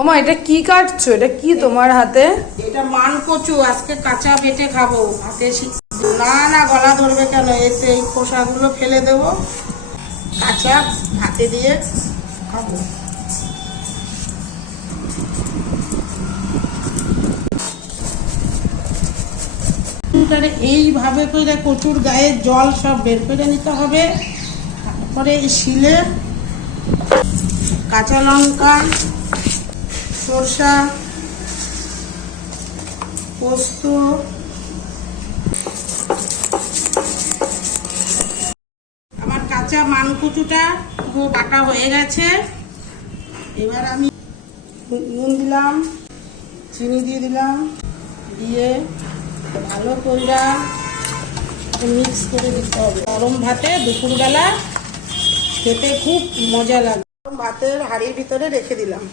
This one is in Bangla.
ওমা, এটা কি কাটছো? এটা কি তোমার হাতে? এটা মান কচু, আজকে কাঁচা বেটে খাব। হাতে না না, গলা ধরবে কেন? এতে এই খোসাগুলো ফেলে দেব। কাঁচা হাতে দিয়ে খাব। এইভাবে করে কচুর গায়ে জল সব বের করে নিতে হবে। তারপরে শিলে কাঁচা লঙ্কা সরষা, পোস্ত। আমার কাঁচা মানকুচুটা পুরো বাটা হয়ে গেছে। এবার আমি নুন দিলাম, চিনি দিয়ে দিলাম, দিয়ে ভালো কইরা মিক্স করে দিতে হবে। গরম ভাতে দুপুরবেলা খেতে খুব মজা লাগে। ভাতের হাঁড়ির ভিতরে রেখে দিলাম।